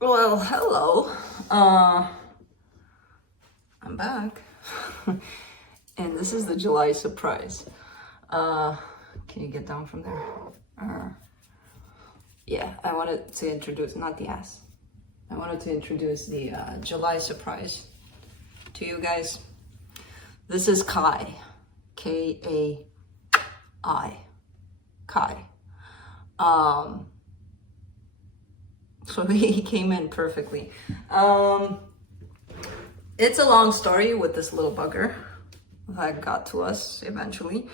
Well, hello. I'm back. And this is the July surprise. Can you get down from there? Yeah, I wanted to introduce, not the ass. I wanted to introduce the July surprise to you guys. This is Kai. K-A-I. Kai. So he came in perfectly. It's a long story with this little bugger that got to us eventually,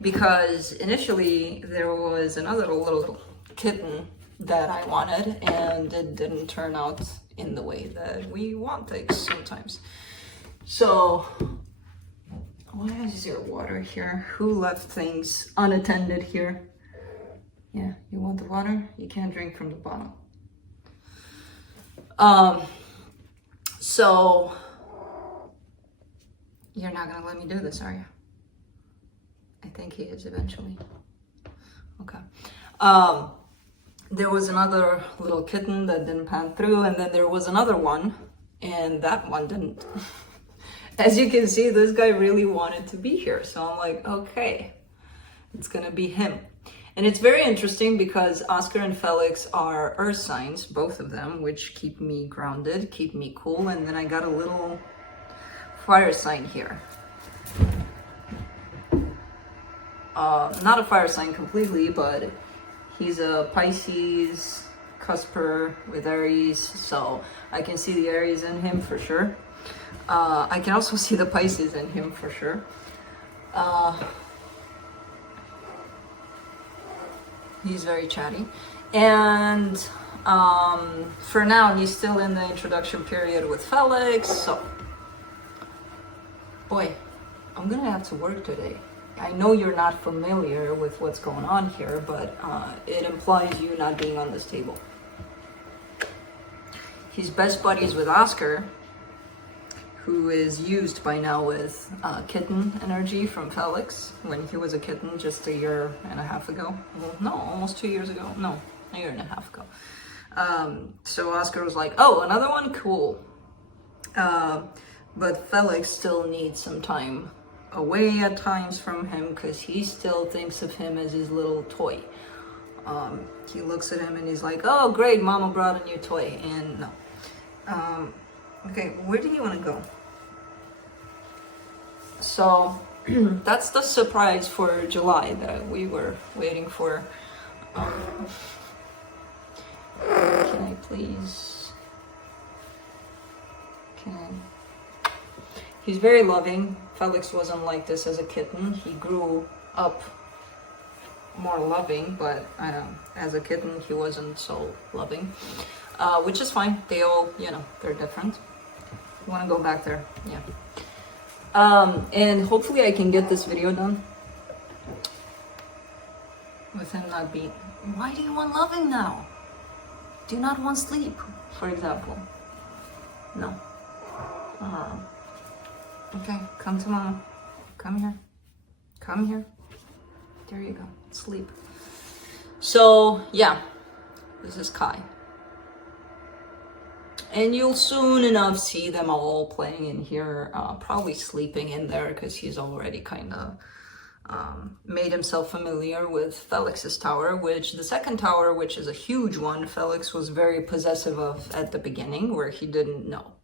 because initially there was another little kitten that I wanted, and it didn't turn out in the way that we want things sometimes. So, why is there water here? Who left things unattended here? Yeah, you want the water? You can't drink from the bottle. So you're not gonna let me do this, are you? I think he is eventually. Okay. There was another little kitten that didn't pan through, and then there was another one, and that one didn't. As you can see, this guy really wanted to be here, so I'm like, okay, it's gonna be him. And it's very interesting because Oscar and Felix are earth signs, both of them, which keep me grounded, keep me cool. And then I got a little fire sign here. Not a fire sign completely, but he's a Pisces cusper with Aries, so I can see the Aries in him for sure. I can also see the Pisces in him for sure. He's very chatty, and for now he's still in the introduction period with Felix. So, boy, I'm gonna have to work today. I know you're not familiar with what's going on here, but it implies you not being on this table. He's best buddies with Oscar, who is used by now with kitten energy from Felix when he was a kitten just a year and a half ago. Well, no, almost 2 years ago. No, a year and a half ago. So Oscar was like, oh, another one? Cool. But Felix still needs some time away at times from him because he still thinks of him as his little toy. He looks at him and he's like, oh, great, Mama brought a new toy. And no. Okay, where do you want to go? So that's the surprise for July that we were waiting for. Can I please? He's very loving. Felix wasn't like this as a kitten. He grew up more loving, but as a kitten he wasn't so loving, which is fine. They all, they're different. You want to go back there? Yeah. And hopefully I can get this video done with him not being... Why do you want loving now? Do you not want sleep, for example? No. Okay, come to Mama. Come here. Come here. There you go. Sleep. So, yeah. This is Kai. And you'll soon enough see them all playing in here, probably sleeping in there because he's already kind of made himself familiar with Felix's tower, which the second tower, which is a huge one, Felix was very possessive of at the beginning, where he didn't know.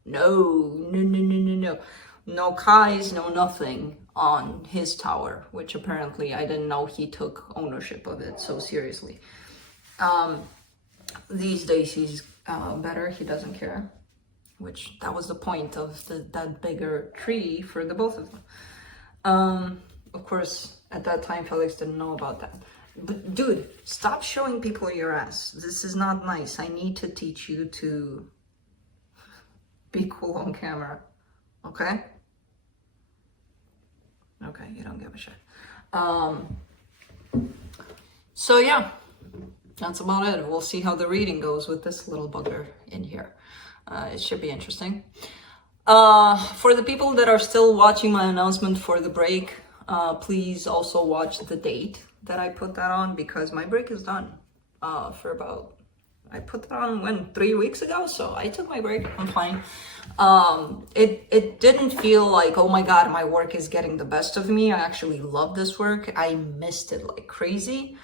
No Kais, no nothing on his tower, which apparently I didn't know he took ownership of it so seriously. These days he's better, he doesn't care, which that was the point of that bigger tree for the both of them. Of course, at that time Felix didn't know about that. But dude, stop showing people your ass. This is not nice. I need to teach you to be cool on camera, okay? Okay, you don't give a shit. So yeah, that's about it. We'll see how the reading goes with this little bugger in here. It should be interesting. For the people that are still watching my announcement for the break, please also watch the date that I put that on, because my break is done for about I put that on when 3 weeks ago, so I took my break. I'm fine. It didn't feel like, oh my god, my work is getting the best of me. I actually love this work. I missed it like crazy.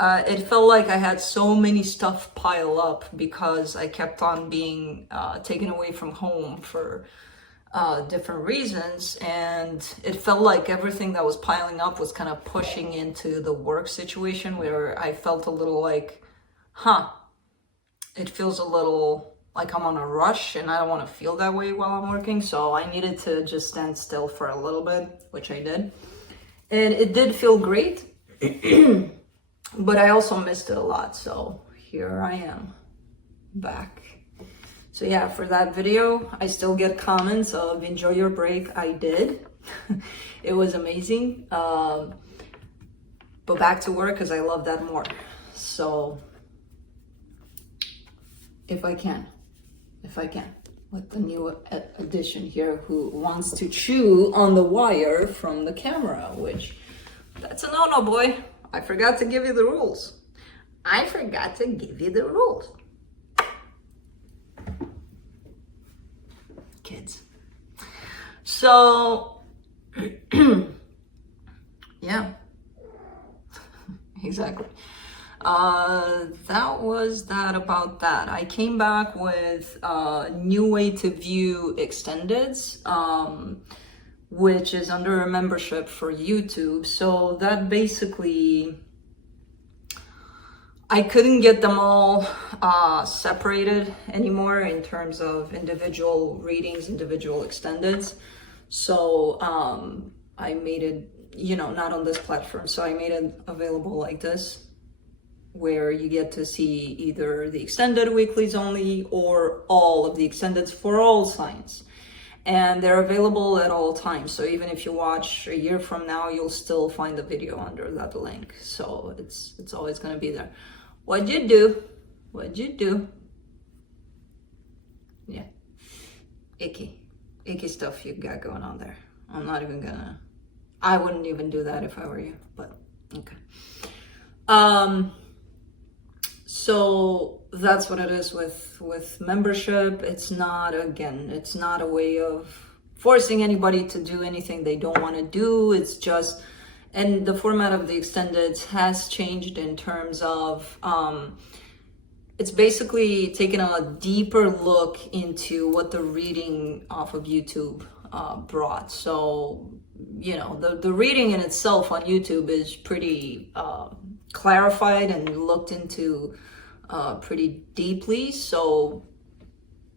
It felt like I had so many stuff pile up because I kept on being taken away from home for different reasons, and it felt like everything that was piling up was kind of pushing into the work situation, where I felt a little like, it feels a little like I'm on a rush, and I don't want to feel that way while I'm working. So I needed to just stand still for a little bit, which I did, and it did feel great. But I also missed it a lot, so here I am back. So yeah, for that video, I still get comments of enjoy your break. I did. It was amazing. But back to work, because I love that more. So if I can, with the new addition here who wants to chew on the wire from the camera, which that's a no-no, boy. I forgot to give you the rules. Kids. So, yeah, exactly. That was that about that. I came back with a new way to view extendeds, which is under a membership for YouTube. So that basically, I couldn't get them all separated anymore in terms of individual readings, individual extendeds. So I made it, not on this platform. So I made it available like this, where you get to see either the extended weeklies only or all of the extendeds for all signs. And they're available at all times. So even if you watch a year from now, you'll still find the video under that link. So it's always going to be there. What'd you do? Yeah. Icky stuff you got going on there. I'm not even gonna, I wouldn't even do that if I were you, but okay. So that's what it is with membership. It's not a way of forcing anybody to do anything they don't want to do. It's just, and the format of the extended has changed in terms of, it's basically taken a deeper look into what the reading off of YouTube brought. So, the reading in itself on YouTube is pretty clarified and looked into pretty deeply. So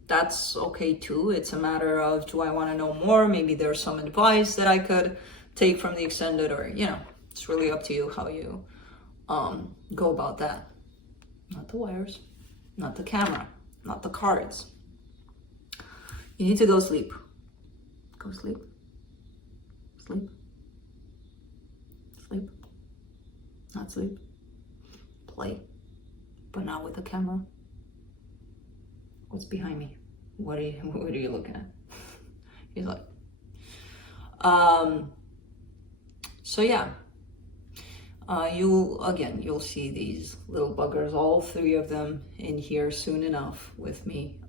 that's okay too. It's a matter of, do I want to know more? Maybe there's some advice that I could take from the extended, or, it's really up to you how you go about that. Not the wires, not the camera, not the cards. You need to go sleep. Go sleep. Sleep. Sleep. Not sleep. Play. But not with the camera. What's behind me? What are you looking at? He's like, so yeah, you'll see these little buggers, all three of them, in here soon enough with me.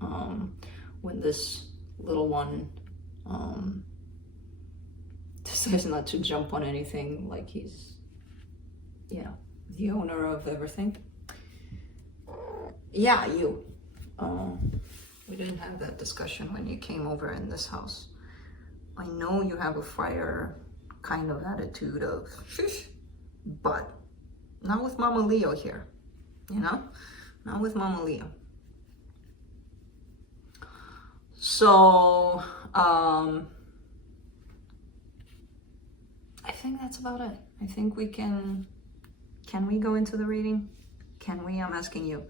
When this little one decides not to jump on anything, like he's, the owner of everything. Yeah, you. We didn't have that discussion when you came over in this house. I know you have a fire kind of attitude of, but not with Mama Leo here, not with Mama Leo. So, I think that's about it. I think we can we go into the reading? Can we? I'm asking you.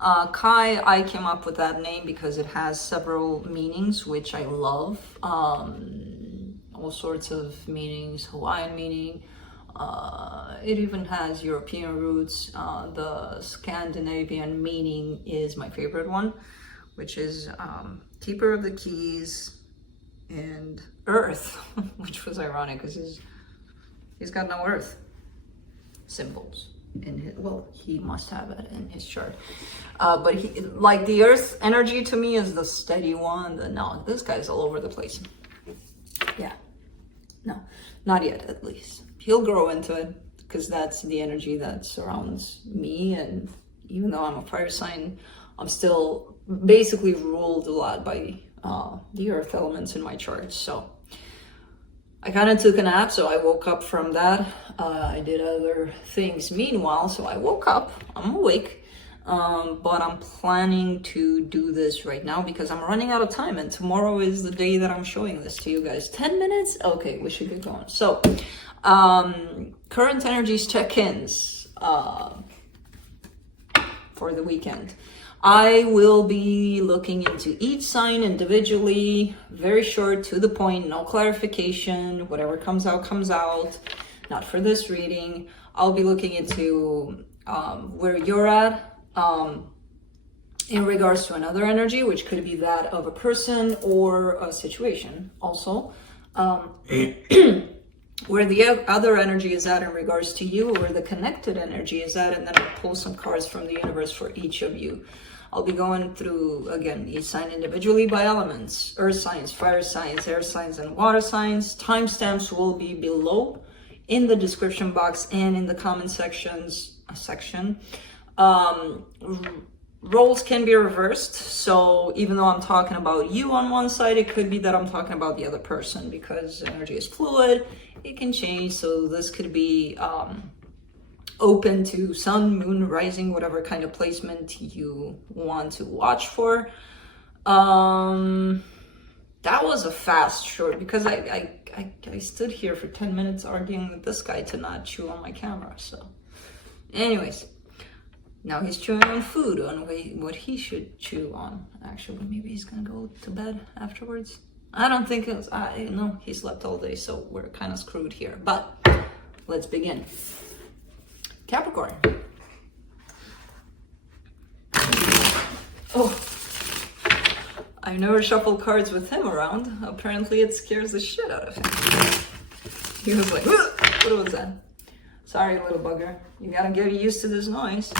Kai, I came up with that name because it has several meanings, which I love. All sorts of meanings, Hawaiian meaning. It even has European roots. The Scandinavian meaning is my favorite one, which is Keeper of the Keys and Earth, which was ironic because he's got no Earth symbols. in his, well, he must have it in his chart. But he, like the earth energy to me is the steady one. No, this guy's all over the place. Yeah, no, not yet at least. He'll grow into it because that's the energy that surrounds me. And even though I'm a fire sign, I'm still basically ruled a lot by the earth elements in my chart. So I kind of took a nap, so I woke up from that. I did other things meanwhile, so I woke up, I'm awake, but I'm planning to do this right now because I'm running out of time, and tomorrow is the day that I'm showing this to you guys. 10 minutes? Okay, we should get going. So, current energies check-ins for the weekend. I will be looking into each sign individually, very short, to the point, no clarification. Whatever comes out, comes out. Not for this reading. I'll be looking into where you're at in regards to another energy, which could be that of a person or a situation also. Where the other energy is at in regards to you, where the connected energy is at, and then I'll pull some cards from the universe for each of you. I'll be going through, again, each sign individually by elements: earth signs, fire signs, air signs, and water signs. Timestamps will be below in the description box and in the comment section. Roles can be reversed, so even though I'm talking about you on one side, it could be that I'm talking about the other person, because energy is fluid, it can change. So this could be open to sun, moon, rising, whatever kind of placement you want to watch for. That was a fast short because I stood here for 10 minutes arguing with this guy to not chew on my camera. So anyways, now he's chewing on food, on what he should chew on. Actually, maybe he's gonna go to bed afterwards. I don't think it's, no, he slept all day, so we're kind of screwed here. But let's begin. Capricorn. Oh, I never shuffle cards with him around. Apparently it scares the shit out of him. He was like, what was that? Sorry, little bugger. You gotta get used to this noise.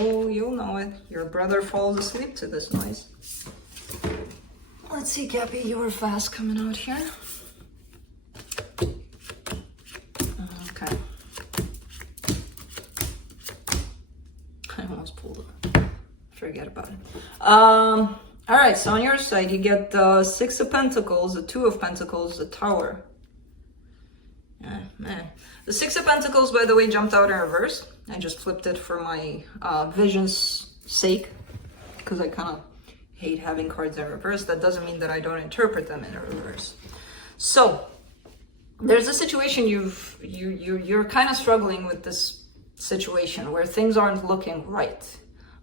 Oh, you'll know it. Your brother falls asleep to this noise. Let's see, Cappy, you were fast coming out here. Okay. I almost pulled it. Forget about it. All right, so on your side, you get the Six of Pentacles, the Two of Pentacles, the Tower. Man. The Six of Pentacles, by the way, jumped out in reverse. I just flipped it for my vision's sake, because I kind of hate having cards in reverse. That doesn't mean that I don't interpret them in reverse. So there's a situation you're kind of struggling with, this situation where things aren't looking right.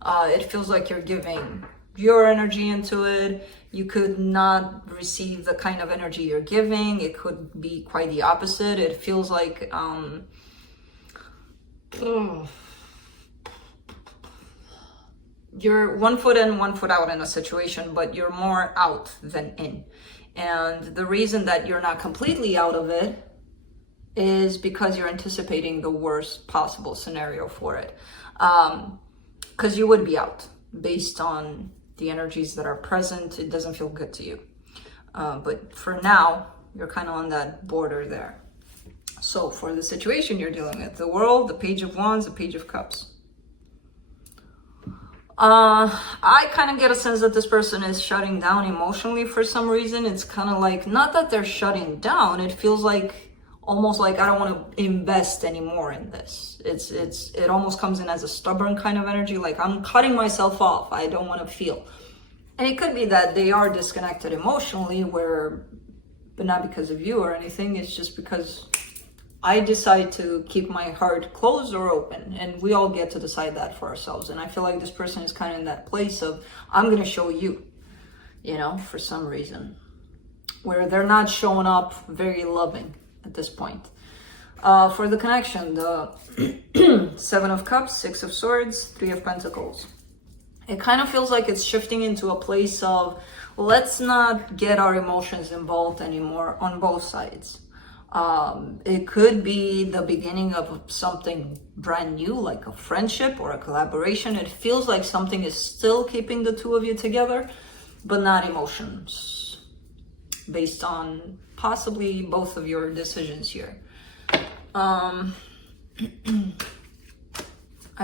It feels like you're giving your energy into it. You could not receive the kind of energy you're giving. It could be quite the opposite. It feels like you're 1 foot in, 1 foot out in a situation, but you're more out than in. And the reason that you're not completely out of it is because you're anticipating the worst possible scenario for it. Because you would be out based on the energies that are present. It doesn't feel good to you. But for now, you're kind of on that border there. So for the situation you're dealing with, the World, the Page of Wands, the Page of Cups. I kind of get a sense that this person is shutting down emotionally for some reason. It's kind of like, not that they're shutting down. It feels like, almost like, I don't want to invest anymore in this. It almost comes in as a stubborn kind of energy. Like, I'm cutting myself off. I don't want to feel. And it could be that they are disconnected emotionally, but not because of you or anything. It's just because I decide to keep my heart closed or open, and we all get to decide that for ourselves. And I feel like this person is kind of in that place of, I'm going to show you, for some reason, where they're not showing up very loving at this point. For the connection, the Seven of Cups, Six of Swords, Three of Pentacles. It kind of feels like it's shifting into a place of, let's not get our emotions involved anymore on both sides. It could be the beginning of something brand new, like a friendship or a collaboration. It feels like something is still keeping the two of you together, but not emotions, based on possibly both of your decisions here. I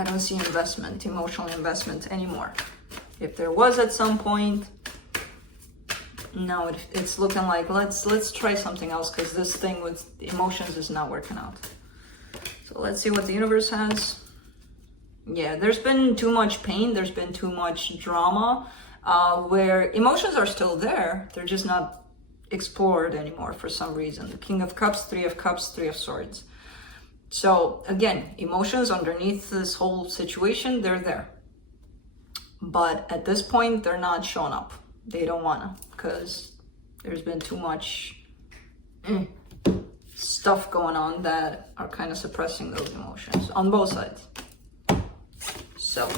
don't see investment, emotional investment anymore. If there was at some point, no, it's looking like let's try something else, because this thing with emotions is not working out. So let's see what the universe has. Yeah, there's been too much pain, there's been too much drama, where emotions are still there, they're just not explored anymore for some reason. The King of Cups, Three of Cups, Three of Swords. So again, emotions underneath this whole situation, they're there. But at this point, they're not showing up. They don't wanna, because there's been too much stuff going on that are kind of suppressing those emotions on both sides. So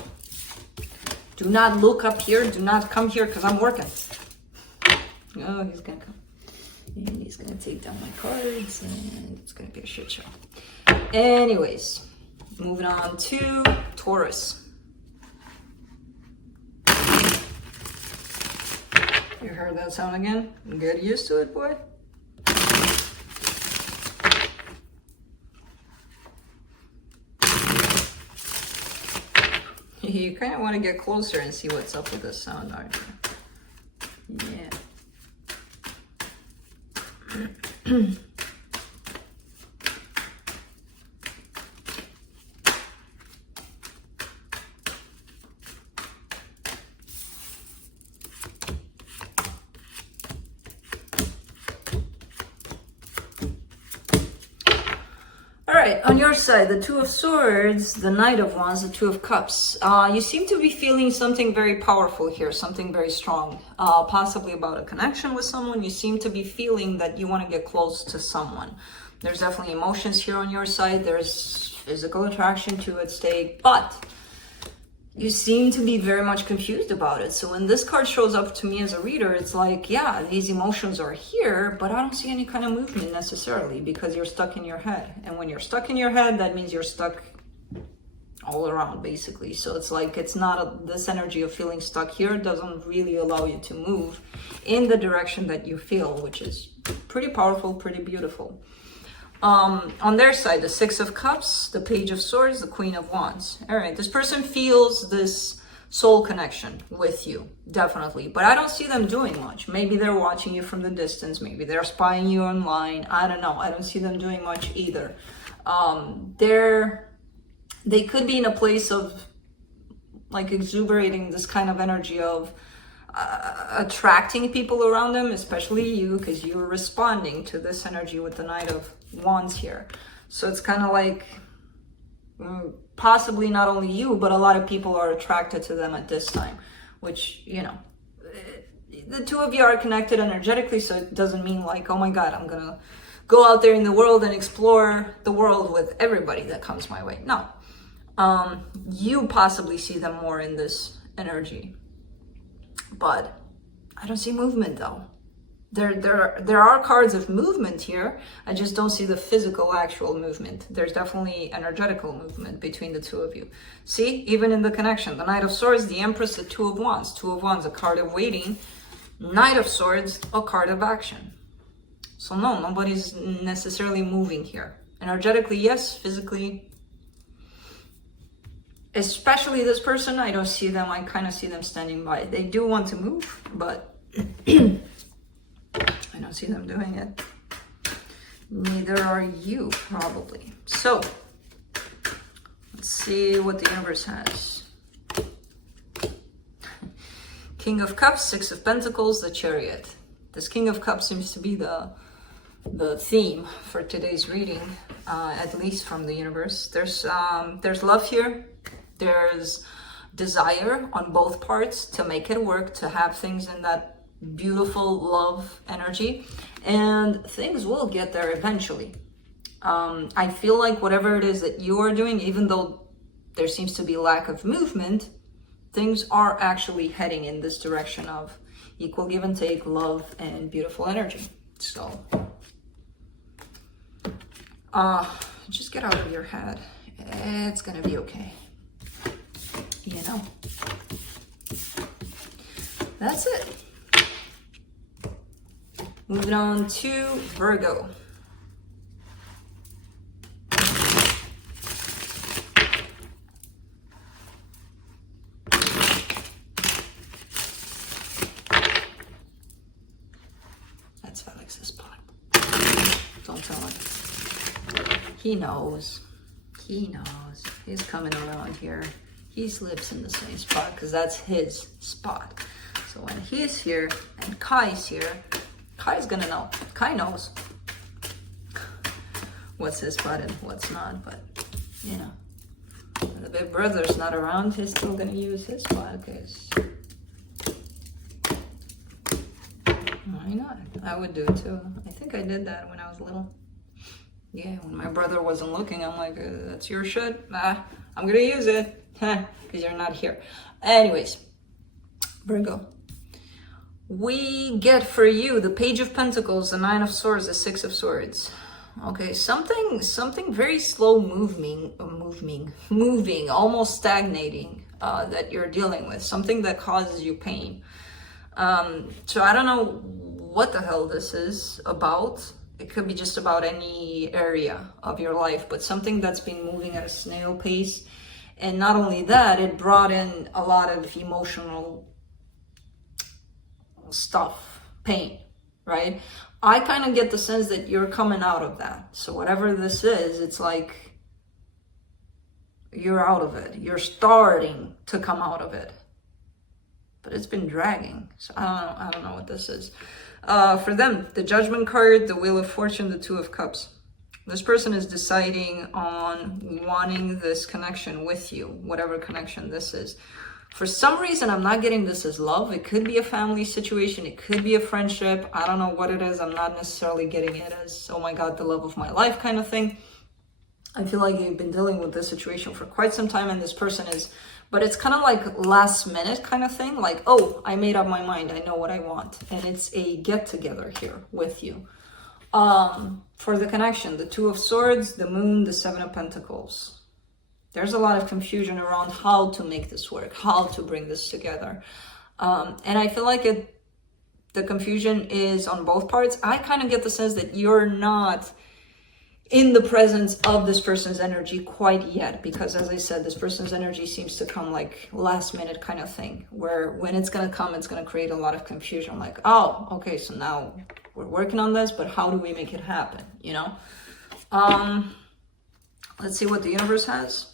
do not look up here, do not come here, because I'm working. Oh, he's gonna come. And he's gonna take down my cards, and it's gonna be a shit show. Anyways, moving on to Taurus. You heard that sound again? Get used to it, boy. You kind of want to get closer and see what's up with this sound, aren't you? Yeah. On your side, the Two of Swords, the Knight of Wands, the Two of Cups. You seem to be feeling something very powerful here, something very strong, possibly about a connection with someone. You seem to be feeling that you want to get close to someone. There's definitely emotions here on your side. There's physical attraction too at stake, but you seem to be very much confused about it. So when this card shows up to me as a reader, it's like, yeah, these emotions are here, but I don't see any kind of movement necessarily, because you're stuck in your head. And when you're stuck in your head, that means you're stuck all around, basically. So it's like, it's not this energy of feeling stuck here doesn't really allow you to move in the direction that you feel, which is pretty powerful, pretty beautiful. On their side, the Six of Cups, the Page of Swords, the Queen of Wands. All right, this person feels this soul connection with you, definitely. But I don't see them doing much. Maybe they're watching you from the distance. Maybe they're spying you online. I don't know. I don't see them doing much either. They could be in a place of like exuberating this kind of energy of attracting people around them, especially you, because you're responding to this energy with the Knight of Wands here. So it's kind of like possibly not only you, but a lot of people are attracted to them at this time, which, you know, the two of you are connected energetically, so it doesn't mean like, oh my God, I'm gonna go out there in the world and explore the world with everybody that comes my way. No. You possibly see them more in this energy, but I don't see movement though. There are cards of movement here. I just don't see the physical actual movement. There's definitely energetical movement between the two of you. See, even in the connection, the Knight of Swords, the Empress, the Two of Wands. Two of Wands, a card of waiting. Knight of Swords, a card of action. So no, nobody's necessarily moving here. Energetically, yes. Physically, especially this person, I don't see them. I kind of see them standing by. They do want to move, but I don't see them doing it. Neither are you, probably. So let's see what the universe has. King of Cups, Six of Pentacles, the Chariot. This King of Cups seems to be the theme for today's reading, at least from the universe. There's love here. There's desire on both parts to make it work, to have things in that beautiful love energy, and things will get there eventually. I feel like whatever it is that you are doing, even though there seems to be lack of movement, things are actually heading in this direction of equal give and take, love, and beautiful energy. So Just get out of your head. It's gonna be okay. You know? That's it. Moving on to Virgo. That's Felix's spot. Don't tell him. He knows. He knows. He's coming around here. He slips in the same spot because that's his spot. So when he's here and Kai's here, Kai's gonna know. Kai knows what's his spot and what's not, but you know, when the big brother's not around, he's still gonna use his spot because why not? I would do it too. I think I did that when I was little. Yeah, when my brother wasn't looking, I'm like, that's your shit? I'm gonna use it. Because you're not here. Anyways, Virgo. We get for you the Page of Pentacles, the Nine of Swords, the Six of Swords. Okay, something very slow moving, almost stagnating that you're dealing with. Something that causes you pain. So I don't know what the hell this is about. It could be just about any area of your life, but something that's been moving at a snail pace. And not only that, it brought in a lot of emotional stuff, pain, right? I kind of get the sense that you're coming out of that. So whatever this is, it's like you're out of it. You're starting to come out of it. But it's been dragging. So I don't know what this is. For them, the Judgment card, the Wheel of Fortune, the Two of Cups. This person is deciding on wanting this connection with you, whatever connection this is. For some reason, I'm not getting this as love. It could be a family situation. It could be a friendship. I don't know what it is. I'm not necessarily getting it as, oh my God, the love of my life kind of thing. I feel like you've been dealing with this situation for quite some time and this person is, but it's kind of like last minute kind of thing. Like, oh, I made up my mind. I know what I want. And it's a get together here with you. For the connection, the Two of Swords, the Moon, the Seven of Pentacles. There's a lot of confusion around how to make this work, how to bring this together. And I feel like the confusion is on both parts. I kind of get the sense that you're not in the presence of this person's energy quite yet, because as I said, this person's energy seems to come like last minute kind of thing, where when it's going to come, it's going to create a lot of confusion. Like, oh, okay, so now we're working on this, but how do we make it happen? You know? Let's see what the universe has.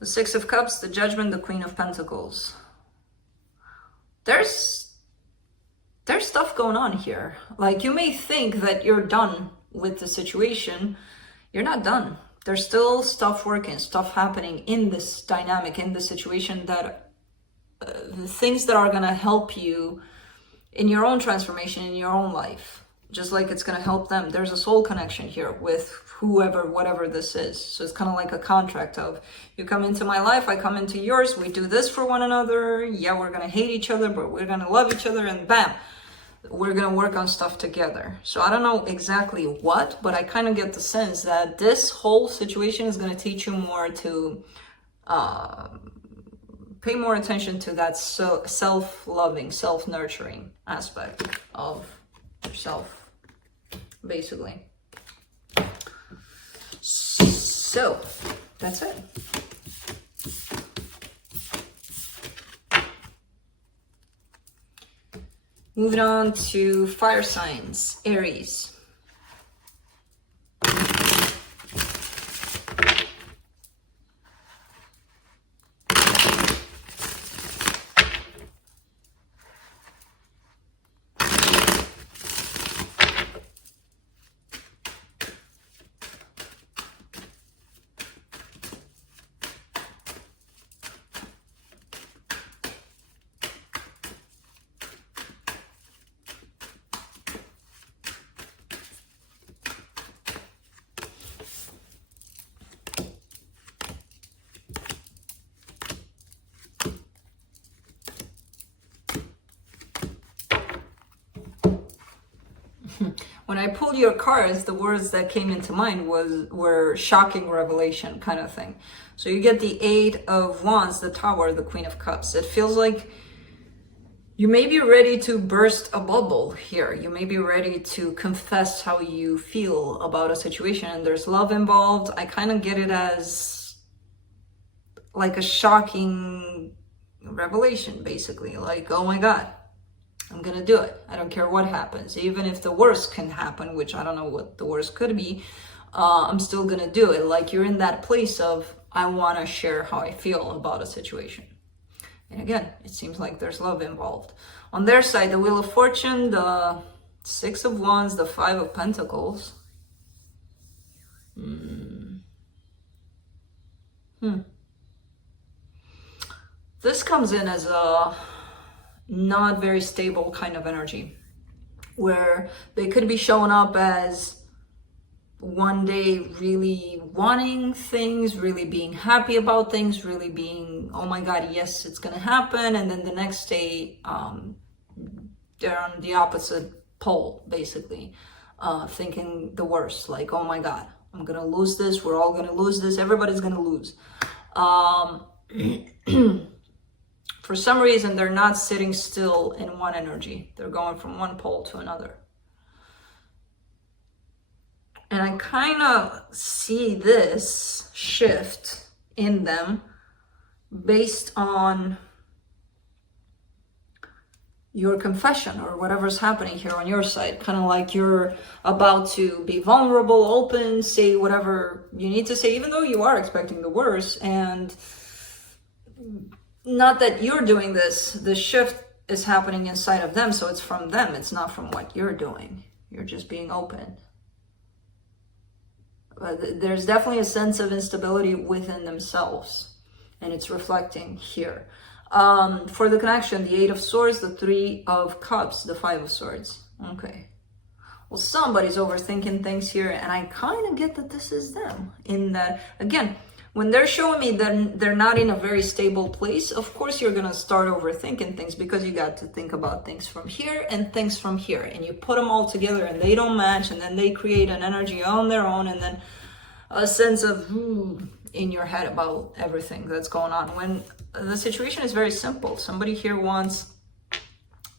The Six of Cups, the Judgment, the Queen of Pentacles. There's stuff going on here. Like, you may think that you're done with the situation. You're not done. There's still stuff working, stuff happening in this dynamic, in this situation, that things that are going to help you in your own transformation, in your own life, just like it's going to help them. There's a soul connection here with whoever, whatever this is. So it's kind of like a contract of, you come into my life, I come into yours, we do this for one another. Yeah, we're going to hate each other, but we're going to love each other, and bam, we're going to work on stuff together. So I don't know exactly what, but I kind of get the sense that this whole situation is going to teach you more to pay more attention to that self-loving, self-nurturing aspect of yourself, basically. So that's it. Moving on to fire signs, Aries. When I pulled your cards, the words that came into mind were shocking revelation kind of thing. So you get the 8 of Wands, the Tower, the Queen of Cups. It feels like you may be ready to burst a bubble here. You may be ready to confess how you feel about a situation, and there's love involved. I kind of get it as like a shocking revelation, basically. Like, oh my God, I'm gonna do it. I don't care what happens. Even if the worst can happen, which I don't know what the worst could be, I'm still gonna do it. Like, you're in that place of, I wanna share how I feel about a situation. And again, it seems like there's love involved. On their side, the Wheel of Fortune, the 6 of Wands, the 5 of Pentacles. This comes in as a not very stable kind of energy, where they could be showing up as one day really wanting things, really being happy about things, really being, oh my God, yes, it's gonna happen. And then the next day, they're on the opposite pole, basically, thinking the worst, like, oh my God, I'm gonna lose this, we're all gonna lose this, everybody's gonna lose. For some reason, they're not sitting still in one energy. They're going from one pole to another. And I kind of see this shift in them based on your confession or whatever's happening here on your side. Kind of like you're about to be vulnerable, open, say whatever you need to say, even though you are expecting the worst. And not that you're doing this, the shift is happening inside of them. So it's from them. It's not from what you're doing. You're just being open. There's definitely a sense of instability within themselves, and it's reflecting here. For the connection, the 8 of Swords, the 3 of Cups, the 5 of Swords. Okay. Well, somebody's overthinking things here, and I kind of get that this is them. In that, again, when they're showing me that they're not in a very stable place, of course you're going to start overthinking things, because you got to think about things from here and things from here, and you put them all together and they don't match, and then they create an energy on their own, and then a sense of in your head about everything that's going on. When the situation is very simple, somebody here wants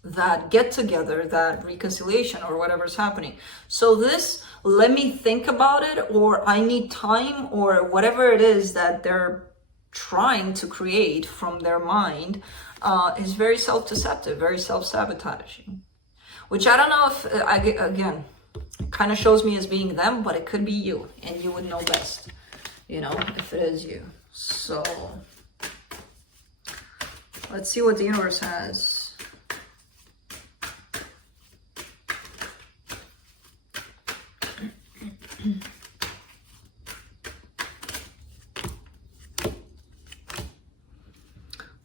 that get together, that reconciliation, or whatever's happening. So this, let me think about it, or I need time, or whatever it is that they're trying to create from their mind, is very self-deceptive, very self-sabotaging. Which I don't know if, again, kind of shows me as being them, but it could be you, and you would know best, you know, if it is you. So let's see what the universe has.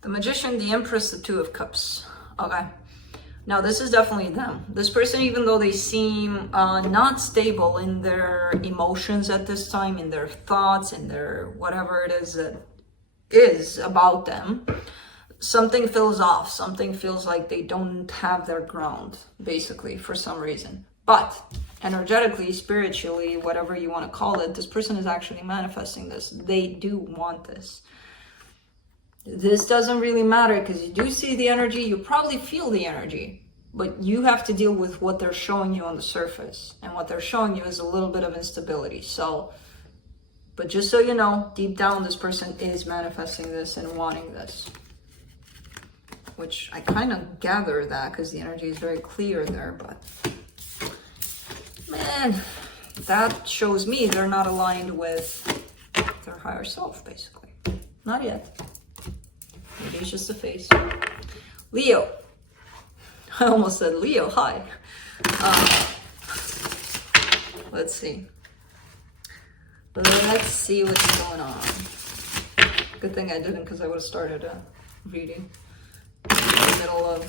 The Magician, the Empress, the 2 of Cups. Okay. Now, this is definitely them. This person, even though they seem not stable in their emotions at this time, in their thoughts, in their whatever it is that is about them, something feels off. Something feels like they don't have their ground, basically, for some reason. But energetically, spiritually, whatever you want to call it, this person is actually manifesting this. They do want this. This doesn't really matter, because you do see the energy, you probably feel the energy, but you have to deal with what they're showing you on the surface. And what they're showing you is a little bit of instability. So, but just so you know, deep down, this person is manifesting this and wanting this. Which I kind of gather that, because the energy is very clear there, but man, that shows me they're not aligned with their higher self, basically. Not yet. Maybe it's just a face. Leo. I almost said Leo, hi. Let's see. Let's see what's going on. Good thing I didn't, because I would have started a reading in the middle of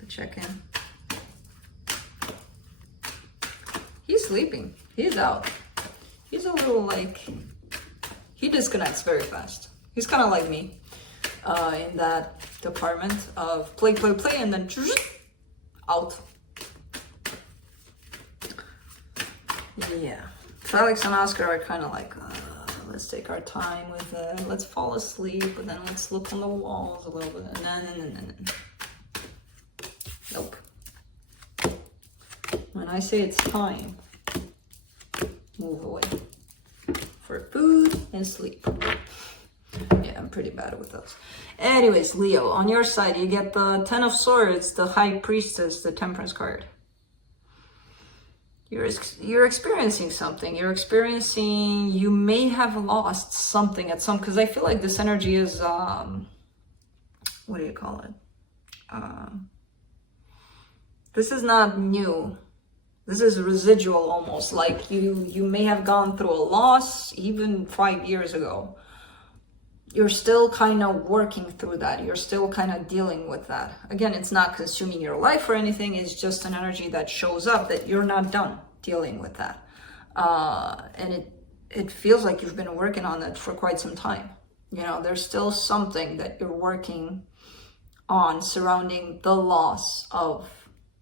the check-in. He's sleeping. He's out. He's a little like, he disconnects very fast. He's kind of like me in that department of play, and then out. Yeah. Felix and Oscar are kind of like, let's take our time with it. Let's fall asleep, and then let's look on the walls a little bit. And then. Nope. When I say it's time, move away for food and sleep. Yeah, I'm pretty bad with those. Anyways, Leo, on your side, you get the Ten of Swords, the High Priestess, the Temperance card. You're experiencing something. You may have lost something at some, because I feel like this energy is, what do you call it? This is not new. This is residual almost, like you may have gone through a loss even 5 years ago. You're still kind of working through that. You're still kind of dealing with that. Again, it's not consuming your life or anything. It's just an energy that shows up that you're not done dealing with that. And it feels like you've been working on it for quite some time. You know, there's still something that you're working on surrounding the loss of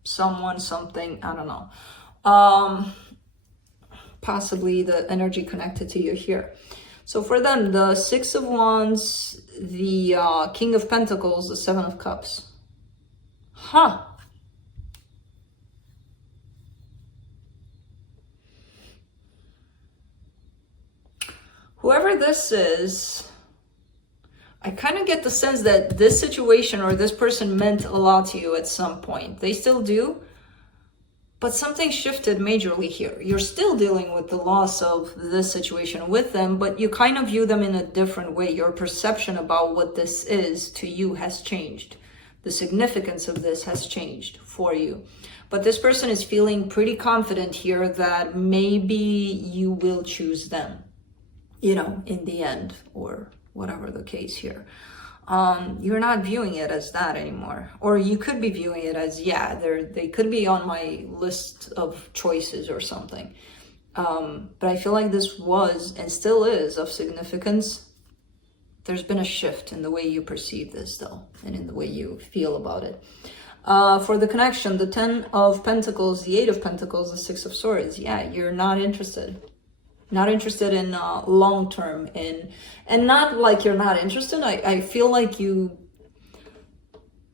someone, something, I don't know. Possibly the energy connected to you here. So for them, the Six of Wands, the King of Pentacles, the Seven of Cups. Huh. Whoever this is, I kind of get the sense that this situation or this person meant a lot to you at some point. They still do. But something shifted majorly here. You're still dealing with the loss of this situation with them, but you kind of view them in a different way. Your perception about what this is to you has changed. The significance of this has changed for you. But this person is feeling pretty confident here that maybe you will choose them, you know, in the end, or whatever the case here. You're not viewing it as that anymore. Or you could be viewing it as, yeah, they could be on my list of choices or something. But I feel like this was, and still is, of significance. There's been a shift in the way you perceive this, though, and in the way you feel about it. For the connection, the Ten of Pentacles, the Eight of Pentacles, the Six of Swords. Yeah, you're not interested. Not interested in long-term, and not like you're not interested. I feel like you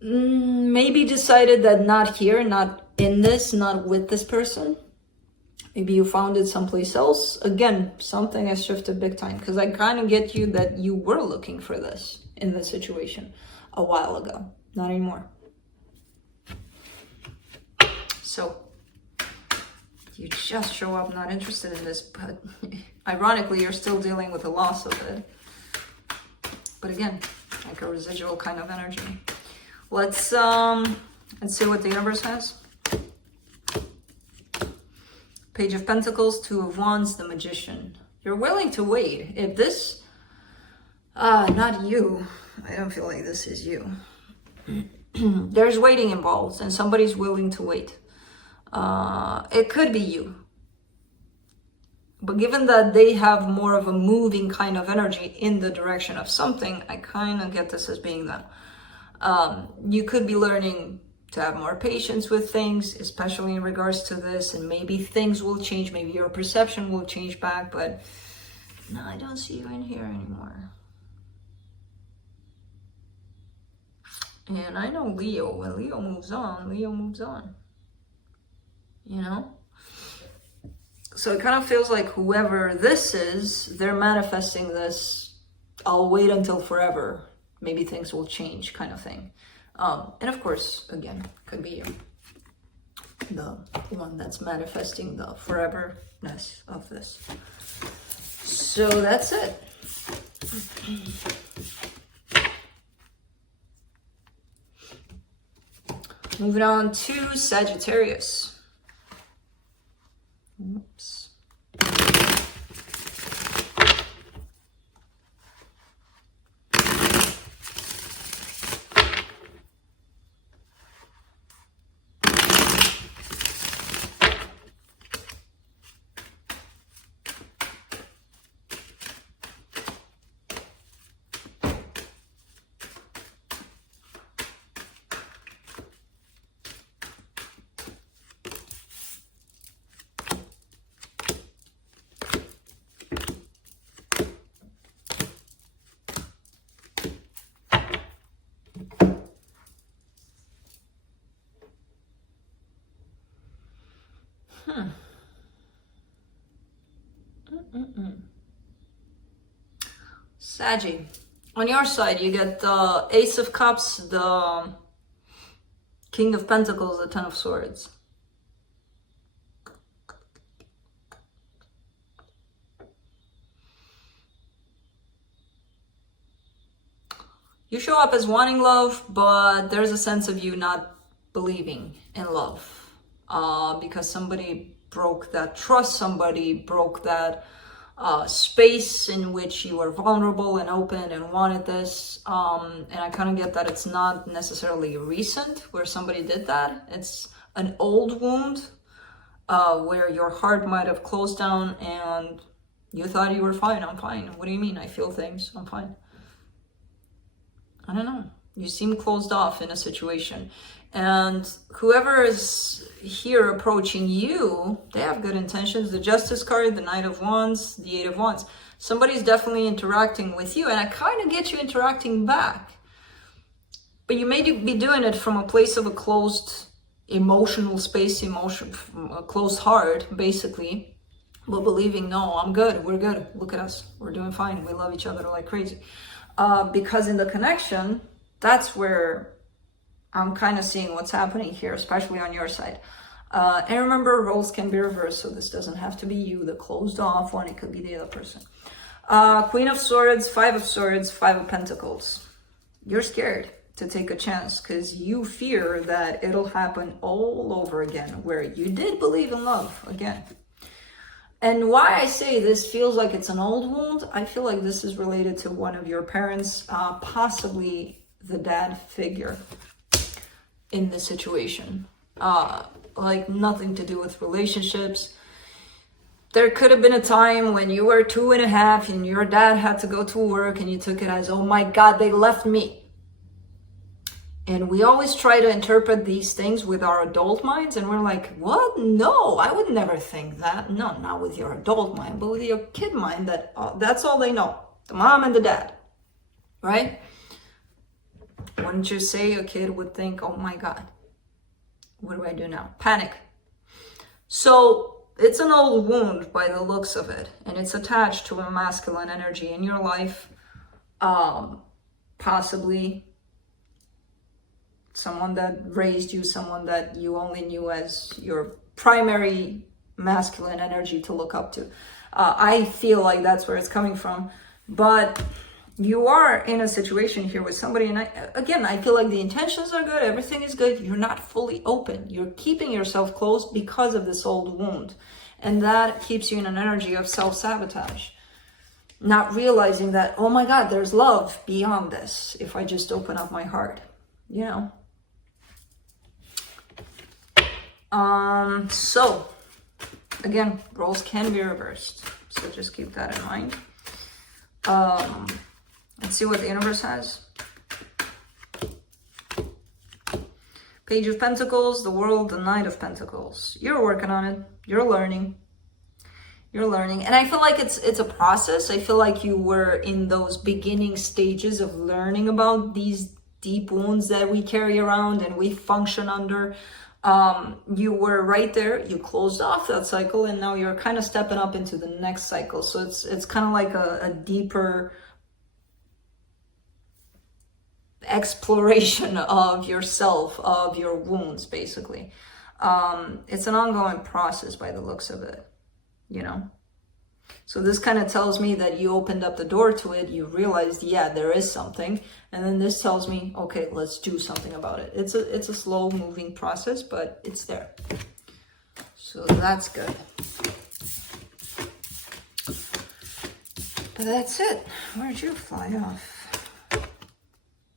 maybe decided that not here, not in this, not with this person. Maybe you found it someplace else. Again, something has shifted big time, because I kind of get you that you were looking for this in this situation a while ago. Not anymore. So you just show up not interested in this, but ironically, you're still dealing with the loss of it. But again, like a residual kind of energy. Let's see what the universe has. Page of Pentacles, Two of Wands, the Magician. You're willing to wait. If this, not you, I don't feel like this is you. There's waiting involved, and somebody's willing to wait. It could be you. But given that they have more of a moving kind of energy in the direction of something, I kind of get this as being them. You could be learning to have more patience with things, especially in regards to this, and maybe things will change, maybe your perception will change back, but no, I don't see you in here anymore. And I know Leo, when Leo moves on, you know? So it kind of feels like whoever this is, they're manifesting this, I'll wait until forever, maybe things will change kind of thing. And of course, again, could be you, the one that's manifesting the foreverness of this. So that's it. Moving on to Sagittarius. Oops. Saggy. On your side, you get the Ace of Cups, the King of Pentacles, the Ten of Swords. You show up as wanting love, but there's a sense of you not believing in love. Because somebody broke that trust, somebody broke that space in which you were vulnerable and open and wanted this. And I kind of get that it's not necessarily recent where somebody did that. It's an old wound where your heart might have closed down and you thought you were fine. I'm fine. What do you mean? I feel things. I'm fine. I don't know. You seem closed off in a situation. And whoever is here approaching you, they have good intentions. The Justice card, the Knight of Wands, the Eight of Wands. Somebody's definitely interacting with you. And I kind of get you interacting back. But you may be doing it from a place of a closed emotional space, a closed heart, basically. But believing, no, I'm good. We're good. Look at us. We're doing fine. We love each other like crazy. Because in the connection, that's where I'm kind of seeing what's happening here, especially on your side. And remember, roles can be reversed, so this doesn't have to be you, the closed off one. It could be the other person. Queen of Swords, Five of Pentacles. You're scared to take a chance because you fear that it'll happen all over again, where you did believe in love again. And why I say this feels like it's an old wound, I feel like this is related to one of your parents, possibly the dad figure in the situation. Like nothing to do with relationships. There could have been a time when you were 2.5 and your dad had to go to work and you took it as, oh my God, they left me. And we always try to interpret these things with our adult minds. And we're like, what? No, I would never think that. No, not with your adult mind, but with your kid mind that that's all they know. The mom and the dad, right? Wouldn't you say a kid would think, oh my God, what do I do now? Panic. So it's an old wound by the looks of it. And it's attached to a masculine energy in your life. Possibly someone that raised you, someone that you only knew as your primary masculine energy to look up to. I feel like that's where it's coming from. But you are in a situation here with somebody, and I feel like the intentions are good, everything is good. You're not fully open. You're keeping yourself closed because of this old wound. And that keeps you in an energy of self-sabotage. Not realizing that, oh my God, there's love beyond this if I just open up my heart, you know? So again, roles can be reversed, so just keep that in mind. Let's see what the universe has. Page of Pentacles, the World, the Knight of Pentacles. You're working on it. You're learning. And I feel like it's a process. I feel like you were in those beginning stages of learning about these deep wounds that we carry around and we function under. You were right there, you closed off that cycle, and now you're kind of stepping up into the next cycle. So it's kind of like a deeper exploration of yourself, of your wounds, basically. It's an ongoing process by the looks of it, you know? So this kind of tells me that you opened up the door to it, you realized, yeah, there is something. And then this tells me, okay, let's do something about it. It's a slow moving process, but it's there. So that's good. But that's it. Where'd you fly off?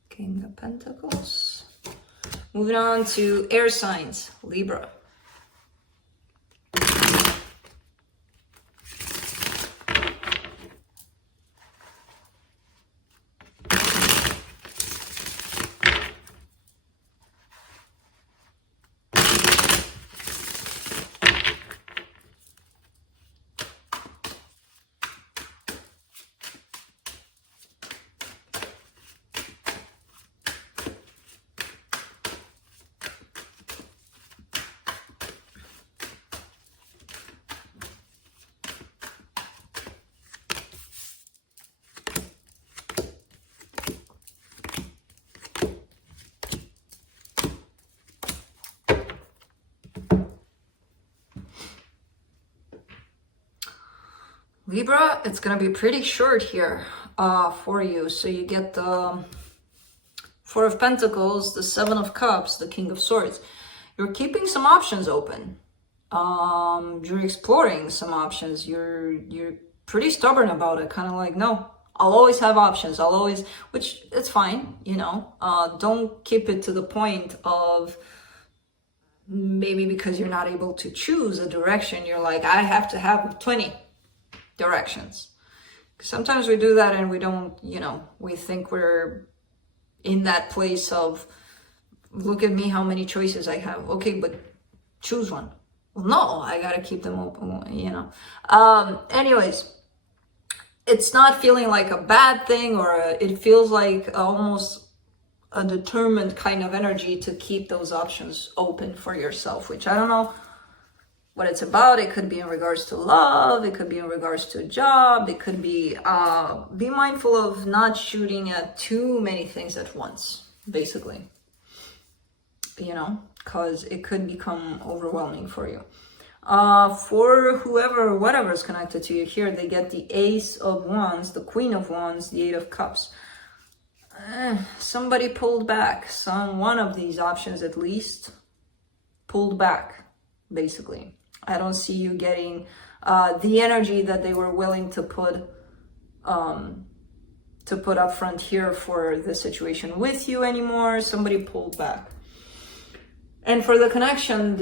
King of Pentacles. Moving on to air signs, Libra. Libra, it's gonna be pretty short here for you. So you get the Four of Pentacles, the Seven of Cups, the King of Swords. You're keeping some options open. You're exploring some options. You're pretty stubborn about it. Kind of like, no, I'll always have options. I'll always, which it's fine, you know. Don't keep it to the point of maybe because you're not able to choose a direction, you're like, I have to have 20 directions. Sometimes we do that and we don't, you know, we think we're in that place of, look at me, how many choices I have. Okay, but choose one. Well, no, I gotta keep them open, you know. Anyways, it's not feeling like a bad thing, or it feels like almost a determined kind of energy to keep those options open for yourself, which I don't know what it's about. It could be in regards to love, it could be in regards to a job, it could be mindful of not shooting at too many things at once, basically, you know, because it could become overwhelming for you. For whoever, whatever is connected to you here, they get the Ace of Wands, the Queen of Wands, the Eight of Cups. Somebody pulled back. One of these options at least pulled back, basically. I don't see you getting the energy that they were willing to put up front here for the situation with you anymore. Somebody pulled back. And for the connection,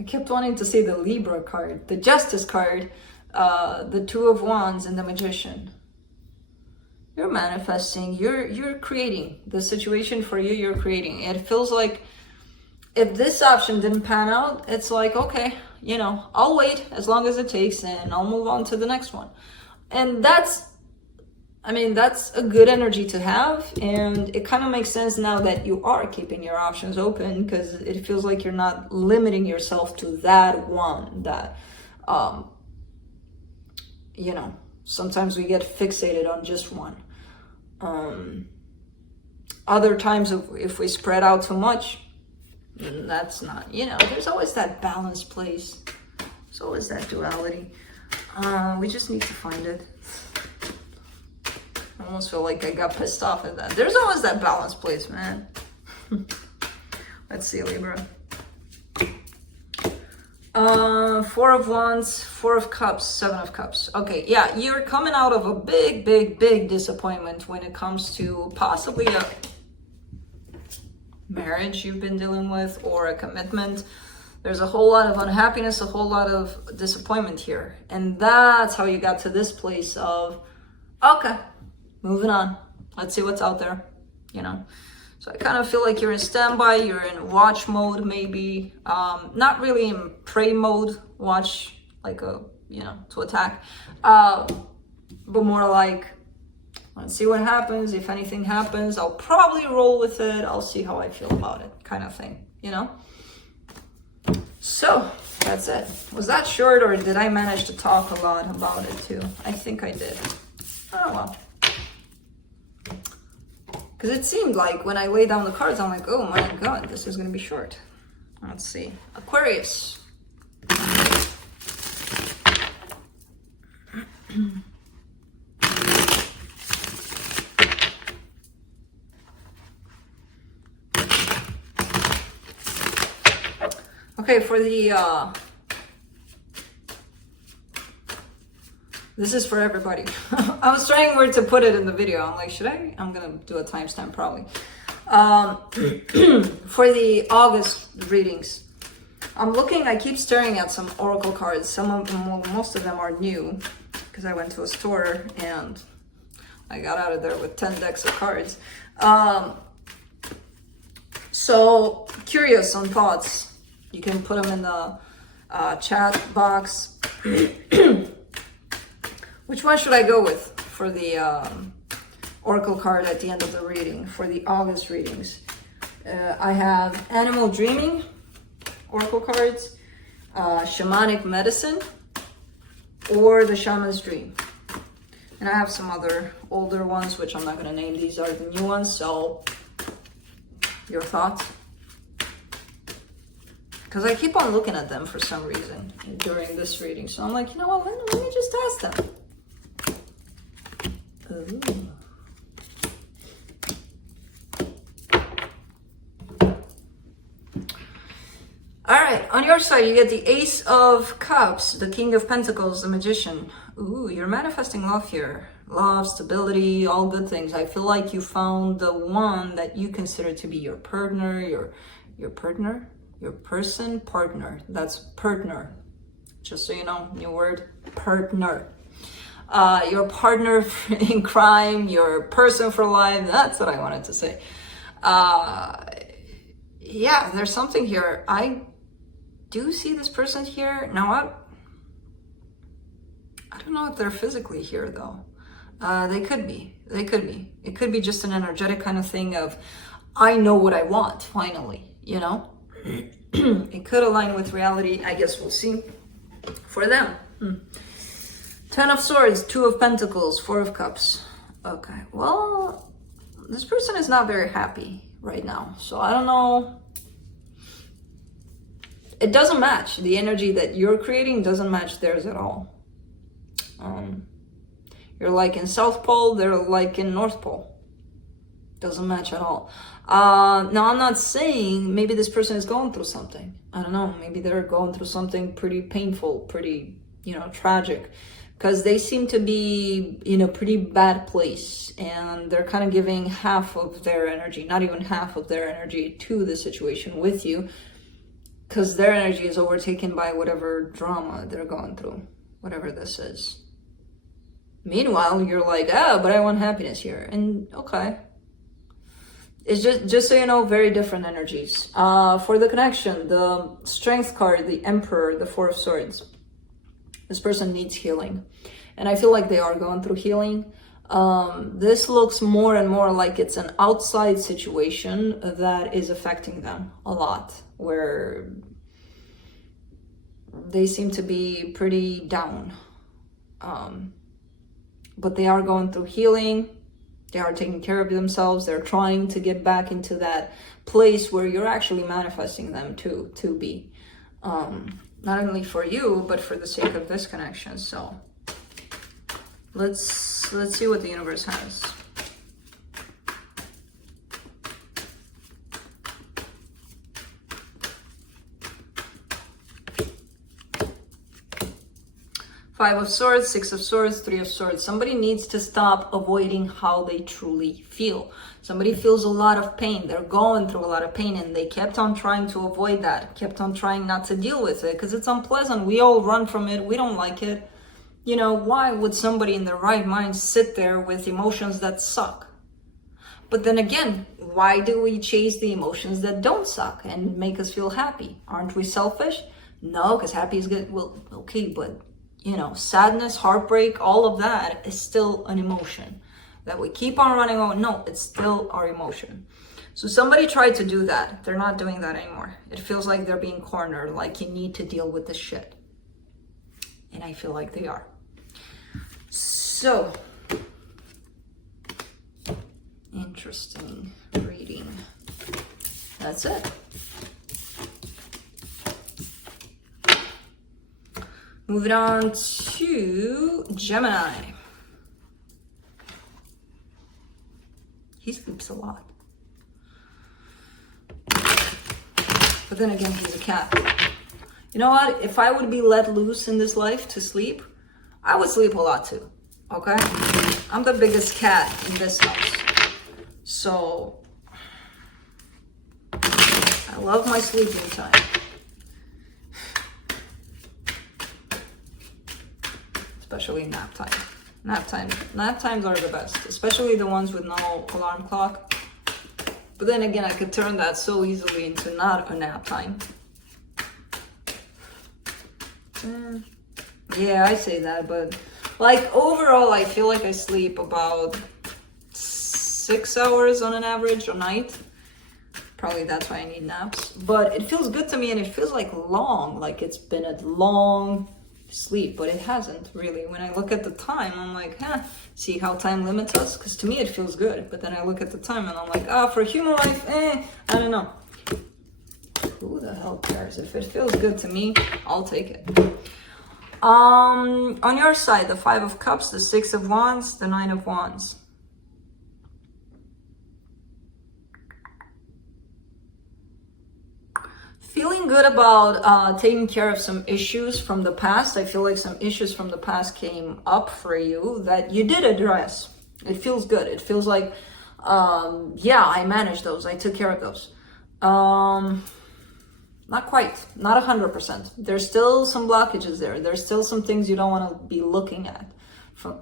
I kept wanting to say the Libra card, the Justice card, the Two of Wands, and the Magician. You're manifesting, you're creating the situation for you, you're creating. It feels like if this option didn't pan out, it's like, okay, you know, I'll wait as long as it takes and I'll move on to the next one. And that's a good energy to have. And it kind of makes sense now that you are keeping your options open, because it feels like you're not limiting yourself to that one that, you know, sometimes we get fixated on just one. Other times, if we spread out too much, that's not, you know, there's always that balanced place. There's always that duality. We just need to find it. I almost feel like I got pissed off at that. There's always that balanced place, man. Let's see, Libra. Four of Wands, Four of Cups, Seven of Cups. Okay, yeah, you're coming out of a big, big, big disappointment when it comes to possibly a marriage you've been dealing with, or a commitment. There's a whole lot of unhappiness, a whole lot of disappointment here. And that's how you got to this place of, okay, moving on. Let's see what's out there, you know? So I kind of feel like you're in standby, you're in watch mode maybe. Not really in prey mode, watch like a, you know, to attack. But more like, let's see what happens. If anything happens, I'll probably roll with it. I'll see how I feel about it, kind of thing, you know? So that's it. Was that short, or did I manage to talk a lot about it too? I think I did. Oh well. Because it seemed like when I laid down the cards, I'm like, oh my god, this is going to be short. Let's see. Aquarius. Okay, for the, this is for everybody. I was trying where to put it in the video. I'm like, should I? I'm gonna do a timestamp probably. For the August readings, I'm looking, I keep staring at some oracle cards. Some of them, well, most of them are new, because I went to a store and I got out of there with 10 decks of cards. So curious on thoughts. You can put them in the chat box. Which one should I go with for the oracle card at the end of the reading, for the August readings? I have Animal Dreaming oracle cards, Shamanic Medicine, or the Shaman's Dream. And I have some other older ones, which I'm not going to name. These are the new ones, so your thoughts? Because I keep on looking at them for some reason during this reading. So I'm like, you know what, let me just ask them. Ooh. All right, on your side, you get the Ace of Cups, the King of Pentacles, the Magician. Ooh, you're manifesting love here. Love, stability, all good things. I feel like you found the one that you consider to be your partner, your partner, your person, partner. That's partner. Just so you know, new word, partner. Your partner in crime, your person for life. That's what I wanted to say. Yeah, there's something here. I do see this person here. Now, I don't know if they're physically here though. They could be. They could be. It could be just an energetic kind of thing of, I know what I want, finally, you know? It could align with reality. I guess we'll see for them. 10 of Swords, 2 of Pentacles, 4 of Cups. Okay, well, this person is not very happy right now. So I don't know. It doesn't match. The energy that you're creating doesn't match theirs at all. You're like in South Pole, they're like in North Pole. Doesn't match at all. Now, I'm not saying maybe this person is going through something. I don't know. Maybe they're going through something pretty painful, pretty, you know, tragic. Because they seem to be in a pretty bad place. And they're kind of giving half of their energy, not even half of their energy, to the situation with you. Because their energy is overtaken by whatever drama they're going through. Whatever this is. Meanwhile, you're like, but I want happiness here. And okay. It's just so you know, very different energies. For the connection, the Strength card, the Emperor, the 4 of Swords. This person needs healing. And I feel like they are going through healing. This looks more and more like it's an outside situation that is affecting them a lot. Where they seem to be pretty down. But they are going through healing. They are taking care of themselves. They're trying to get back into that place where you're actually manifesting them to be. Not only for you, but for the sake of this connection. So let's see what the universe has. Five of Swords, 6 of Swords, 3 of Swords. Somebody needs to stop avoiding how they truly feel. Somebody feels a lot of pain. They're going through a lot of pain and they kept on trying to avoid that. Kept on trying not to deal with it because it's unpleasant. We all run from it. We don't like it. You know, why would somebody in their right mind sit there with emotions that suck? But then again, why do we chase the emotions that don't suck and make us feel happy? Aren't we selfish? No, because happy is good. Well, okay, but you know, sadness, heartbreak, all of that is still an emotion that we keep on running on. No, it's still our emotion. So somebody tried to do that. They're not doing that anymore. It feels like they're being cornered, like you need to deal with this shit. And I feel like they are. So, interesting reading. That's it. Moving on to Gemini. He sleeps a lot. But then again, he's a cat. You know what? If I would be let loose in this life to sleep, I would sleep a lot too. Okay? I'm the biggest cat in this house. So, I love my sleeping time. Especially nap time. Nap times are the best, especially the ones with no alarm clock. But then again, I could turn that so easily into not a nap time. Yeah, I say that, but like overall, I feel like I sleep about 6 hours on an average a night. Probably that's why I need naps. But it feels good to me and it feels like long, like it's been a long sleep, but it hasn't really. When I look at the time, I'm like, see how time limits us? Because to me it feels good, but then I look at the time and I'm like, for human life, I don't know. who the hell cares? If it feels good to me, I'll take it. On your side, the 5 of Cups, the 6 of Wands, the 9 of Wands. Feeling good about taking care of some issues from the past. I feel like some issues from the past came up for you that you did address. It feels good. It feels like, yeah, I managed those. I took care of those. Not quite, not 100%. There's still some blockages there. There's still some things you don't want to be looking at.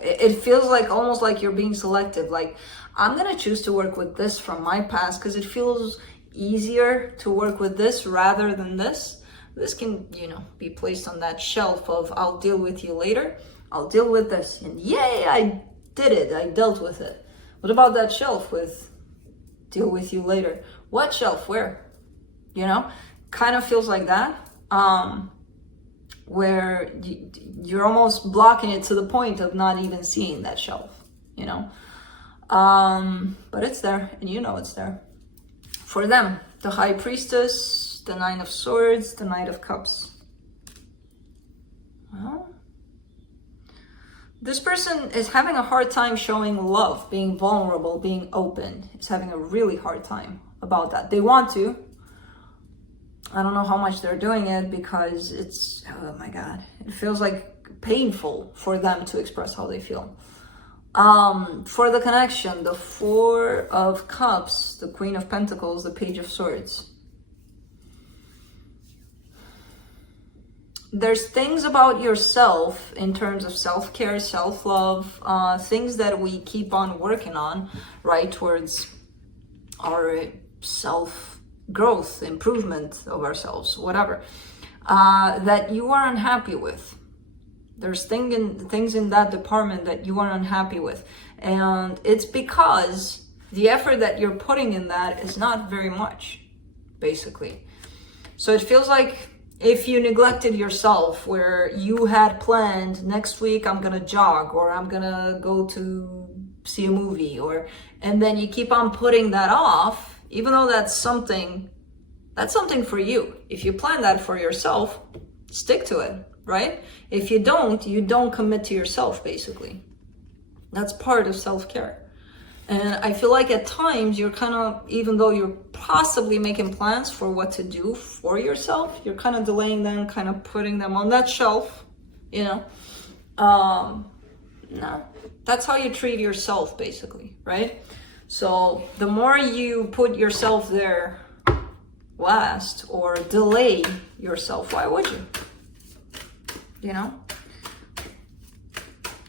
It feels like almost like you're being selective. Like, I'm going to choose to work with this from my past because it feels easier to work with this rather than this. This can, you know, be placed on that shelf of I'll deal with you later. I'll deal with this. And yay, I did it. I dealt with it. What about that shelf with deal with you later? What shelf? Where? You know? Kind of feels like that, where you're almost blocking it to the point of not even seeing that shelf, you know. But it's there, and you know it's there. For them, the High Priestess, the 9 of Swords, the Knight of Cups. Well, this person is having a hard time showing love, being vulnerable, being open. It's having a really hard time about that. They want to. I don't know how much they're doing it because it's, oh my God, it feels like painful for them to express how they feel. For the connection, the 4 of Cups, the Queen of Pentacles, the Page of Swords. There's things about yourself in terms of self-care, self-love, things that we keep on working on, right, towards our self-growth, improvement of ourselves, whatever, that you are unhappy with. There's things in that department that you are unhappy with. And it's because the effort that you're putting in that is not very much, basically. So it feels like if you neglected yourself, where you had planned next week I'm gonna jog, or I'm gonna go to see a movie, and then you keep on putting that off, even though that's something for you. If you plan that for yourself, stick to it, right? If you don't commit to yourself, basically. That's part of self-care. And I feel like at times you're kind of, even though you're possibly making plans for what to do for yourself, you're kind of delaying them, kind of putting them on that shelf, you know? No, that's how you treat yourself, basically, right? So the more you put yourself there last or delay yourself, why would you? You know?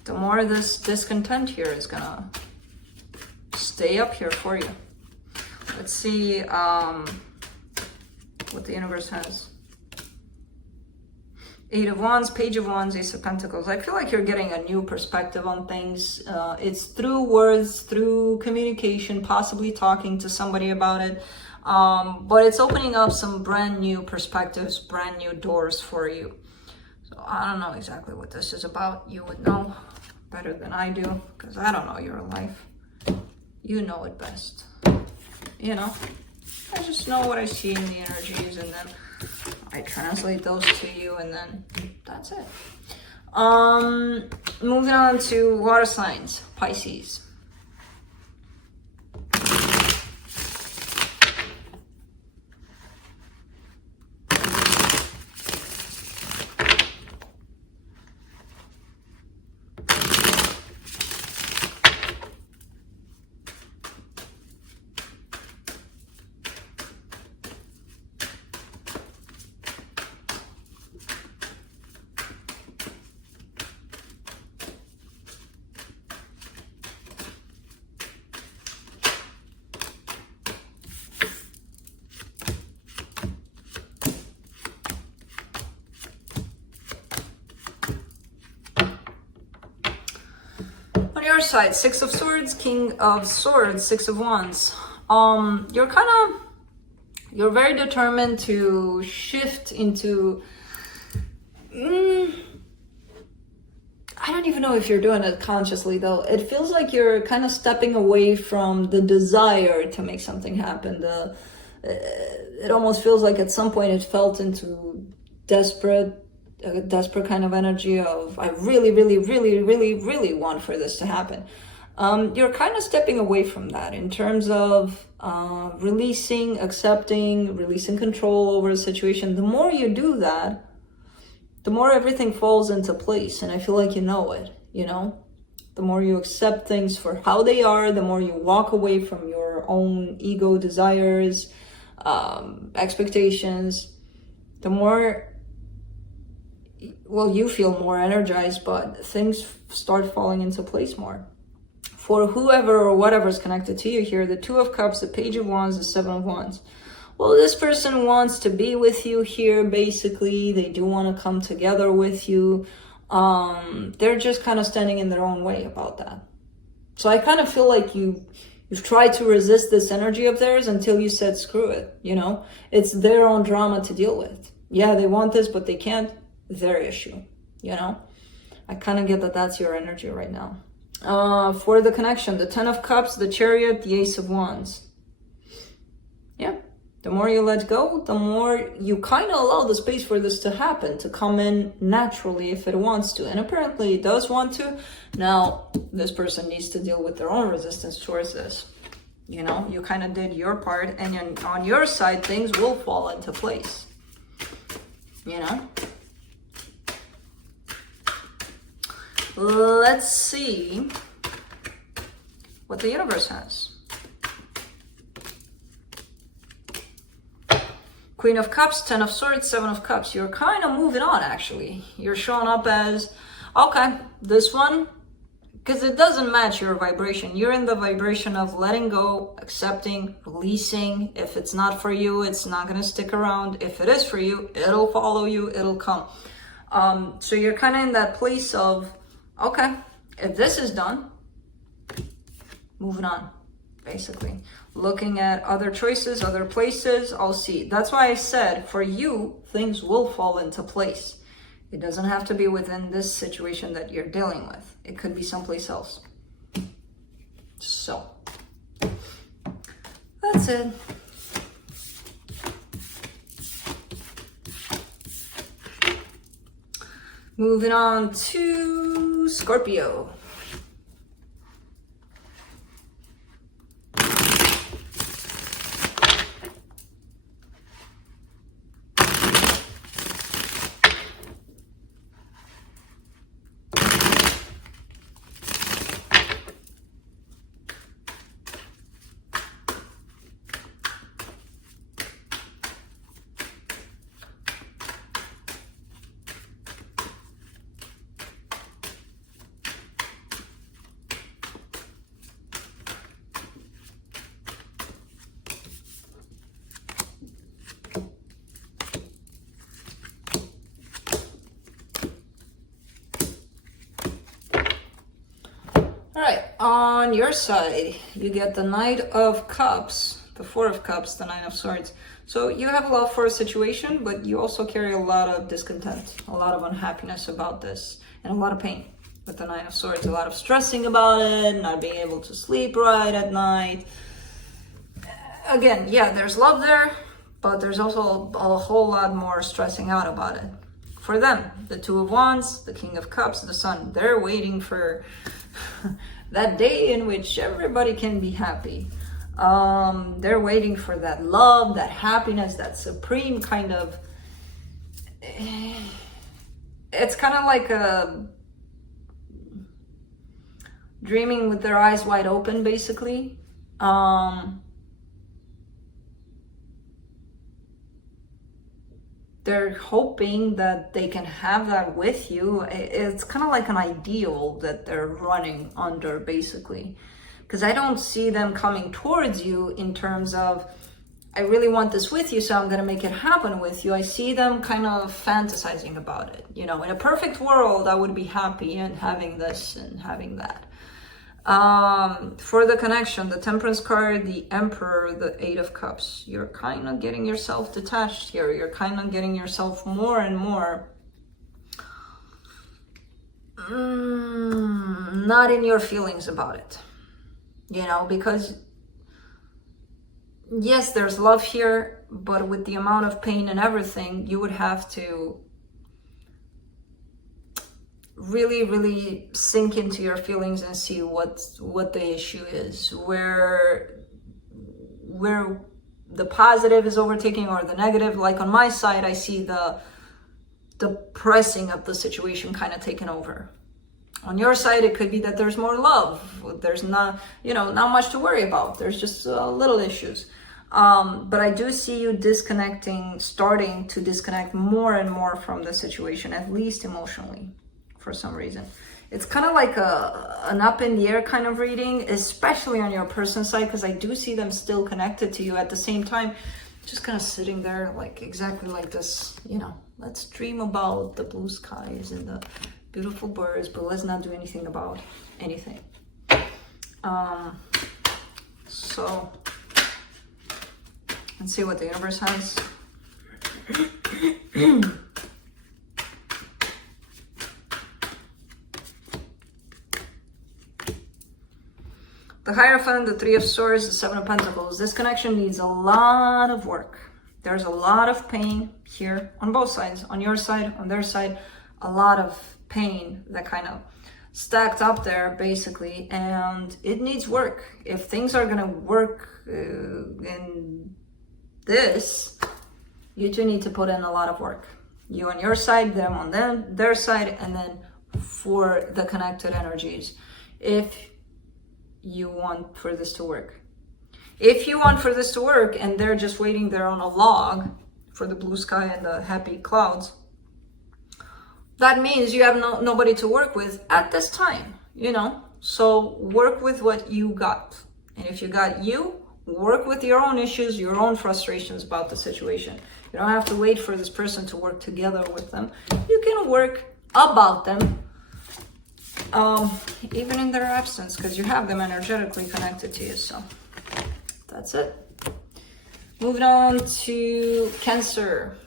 The more this discontent here is gonna stay up here for you. Let's see what the universe has. 8 of Wands, Page of Wands, Ace of Pentacles. I feel like you're getting a new perspective on things. It's through words, through communication, possibly talking to somebody about it. But it's opening up some brand new perspectives, brand new doors for you. So I don't know exactly what this is about. You would know better than I do, because I don't know your life. You know it best. You know, I just know what I see in the energies, and then I translate those to you, and then that's it. Moving on to water signs, Pisces. On your side, 6 of Swords, King of Swords, 6 of Wands. You're very determined to shift into, I don't even know if you're doing it consciously though. It feels like you're kind of stepping away from the desire to make something happen, it almost feels like at some point it felt into a desperate kind of energy of, I really, really, really, really, really want for this to happen. You're kind of stepping away from that in terms of releasing, accepting, releasing control over a situation. The more you do that, the more everything falls into place. And I feel like you know it, you know? The more you accept things for how they are, the more you walk away from your own ego desires, expectations, the more, well, you feel more energized, but things start falling into place more. For whoever or whatever is connected to you here, the Two of Cups, the Page of Wands, the Seven of Wands. Well, this person wants to be with you here, basically. They do want to come together with you. They're just kind of standing in their own way about that. So I kind of feel like you've tried to resist this energy of theirs until you said, screw it, you know? It's their own drama to deal with. Yeah, they want this, but they can't. Their issue, you know? I kind of get that that's your energy right now. For the connection, the Ten of Cups, the Chariot, the Ace of Wands. Yeah. The more you let go, the more you kind of allow the space for this to happen, to come in naturally if it wants to. And apparently it does want to. Now, this person needs to deal with their own resistance towards this. You know, you kind of did your part, and on your side, things will fall into place. You know? Let's see what the universe has. Queen of Cups, Ten of Swords, Seven of Cups. You're kind of moving on, actually. You're showing up as, okay, this one, because it doesn't match your vibration. You're in the vibration of letting go, accepting, releasing. If it's not for you, it's not going to stick around. If it is for you, it'll follow you, it'll come. So you're kind of in that place of, okay, if this is done, moving on, basically. Looking at other choices, other places, I'll see. That's why I said, for you, things will fall into place. It doesn't have to be within this situation that you're dealing with. It could be someplace else. So, that's it. Moving on to Scorpio. All right, on your side, you get the Knight of Cups, the Four of Cups, the Nine of Swords. So you have a love for a situation, but you also carry a lot of discontent, a lot of unhappiness about this, and a lot of pain with the Nine of Swords, a lot of stressing about it, not being able to sleep right at night. Again, yeah, there's love there, but there's also a whole lot more stressing out about it. For them, the Two of Wands, the King of Cups, the Sun, they're waiting for that day in which everybody can be happy. They're waiting for that love, that happiness, that supreme kind of, it's kind of like a dreaming with their eyes wide open, basically. They're hoping that they can have that with you. It's kind of like an ideal that they're running under, basically. Because I don't see them coming towards you in terms of, I really want this with you, so I'm going to make it happen with you. I see them kind of fantasizing about it. You know, in a perfect world, I would be happy and having this and having that. For the connection, the Temperance card, the Emperor, the Eight of Cups. You're kind of getting yourself detached here. You're kind of getting yourself more and more not in your feelings about it. You know, because yes, there's love here, but with the amount of pain and everything, you would have to really, really sink into your feelings and see what the issue is, where the positive is overtaking or the negative. Like on my side, I see the pressing of the situation kind of taken over. On your side, it could be that there's more love. There's not, not much to worry about. There's just little issues. But I do see you starting to disconnect more and more from the situation, at least emotionally, for some reason. It's kind of like an up in the air kind of reading, especially on your person's side, because I do see them still connected to you at the same time, just kind of sitting there like exactly like this, let's dream about the blue skies and the beautiful birds, but let's not do anything about anything. So let's see what the universe has. The Hierophant, the Three of Swords, the Seven of Pentacles. This connection needs a lot of work. There's a lot of pain here on both sides, on your side, on their side, a lot of pain that kind of stacked up there basically, and it needs work. If things are gonna work in this, you two need to put in a lot of work. You on your side, them on their side, and then for the connected energies, if you want for this to work. If you want for this to work and they're just waiting there on a log for the blue sky and the happy clouds, that means you have nobody to work with at this time, So work with what you got. And if you got work with your own issues, your own frustrations about the situation. You don't have to wait for this person to work together with them. You can work about them, even in their absence, because you have them energetically connected to you. So that's it. Moving on to Cancer.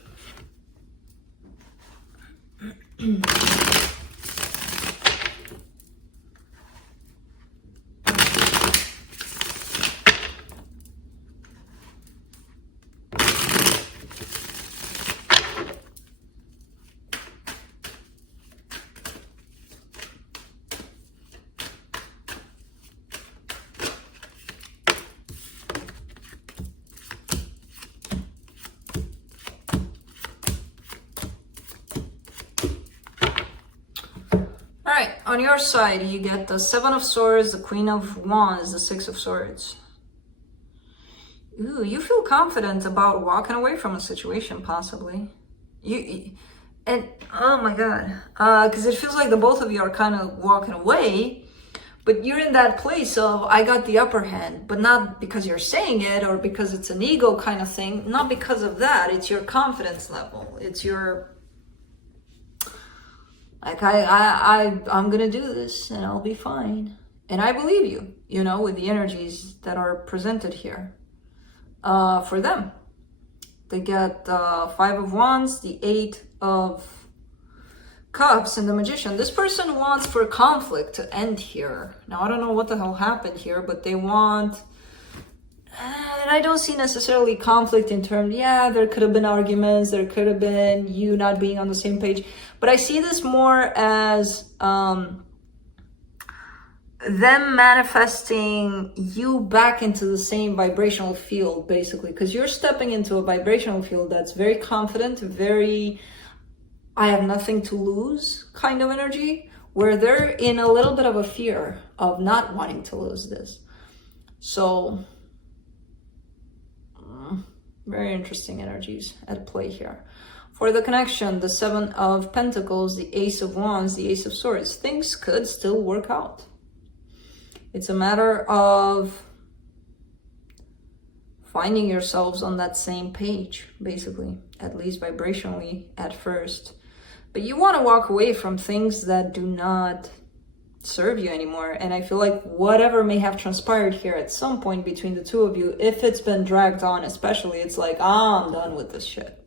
On your side, you get the Seven of Swords, the Queen of Wands, the Six of Swords. Ooh, you feel confident about walking away from a situation, possibly. And oh my God, because it feels like the both of you are kind of walking away, but you're in that place of I got the upper hand, but not because you're saying it or because it's an ego kind of thing. Not because of that. It's your confidence level. It's your like, I'm gonna do this and I'll be fine. And I believe you, with the energies that are presented here for them. They get Five of Wands, the Eight of Cups, and the Magician. This person wants for conflict to end here. Now, I don't know what the hell happened here, but they want... And I don't see necessarily conflict in terms, there could have been arguments, there could have been you not being on the same page. But I see this more as them manifesting you back into the same vibrational field, basically. Because you're stepping into a vibrational field that's very confident, very I have nothing to lose kind of energy, where they're in a little bit of a fear of not wanting to lose this. So... very interesting energies at play here. For the connection, the Seven of Pentacles, the Ace of Wands, the Ace of Swords. Things could still work out. It's a matter of finding yourselves on that same page, basically, at least vibrationally at first. But you want to walk away from things that do not serve you anymore. And I feel like whatever may have transpired here at some point between the two of you, if it's been dragged on especially, it's like, I'm done with this shit.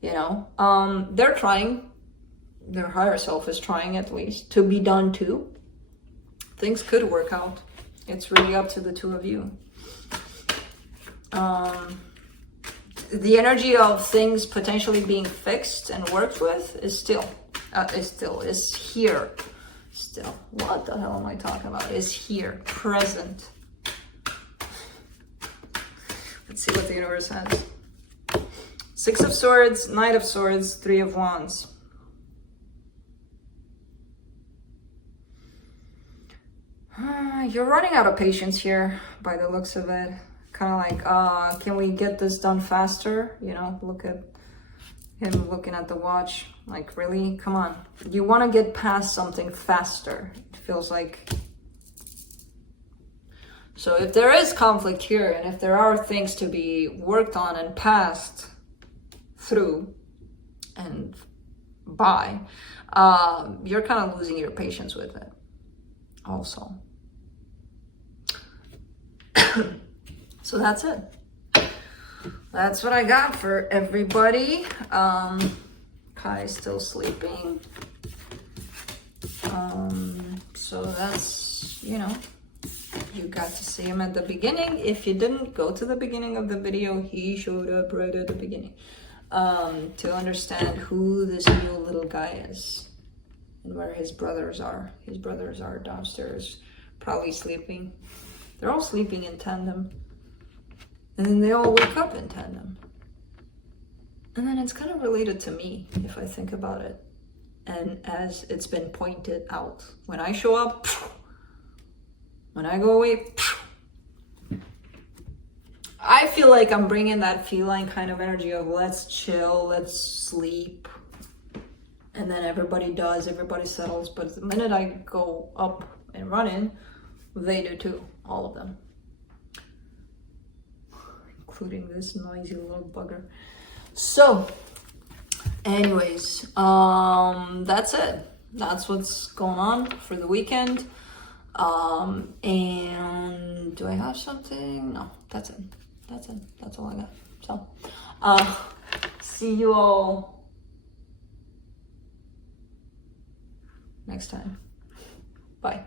They're trying, their higher self is trying at least to be done too. Things could work out. It's really up to the two of you. The energy of things potentially being fixed and worked with is here. Still, what the hell am I talking about? Is here, present. Let's see what the universe has. Six of Swords, Knight of Swords, Three of Wands. You're running out of patience here, by the looks of it. Kind of like, can we get this done faster? You know, look at him looking at the watch. Like, really? Come on. You want to get past something faster. It feels like. So if there is conflict here, and if there are things to be worked on and passed through and by, you're kind of losing your patience with it also. So that's it. That's what I got for everybody. Kai's still sleeping. So that's, you know, you got to see him at the beginning. If you didn't go to the beginning of the video, he showed up right at the beginning. To understand who this new little guy is and where his brothers are. His brothers are downstairs, probably sleeping. They're all sleeping in tandem. And then they all wake up in tandem. And then it's kind of related to me, if I think about it. And as it's been pointed out, when I show up, when I go away, I feel like I'm bringing that feline kind of energy of let's chill, let's sleep. And then everybody does, everybody settles. But the minute I go up and run in, they do too, all of them. Including this noisy little bugger. So, anyways, that's it. That's what's going on for the weekend. And do I have something? No, that's it. That's it. That's all I got. So, see you all next time. Bye.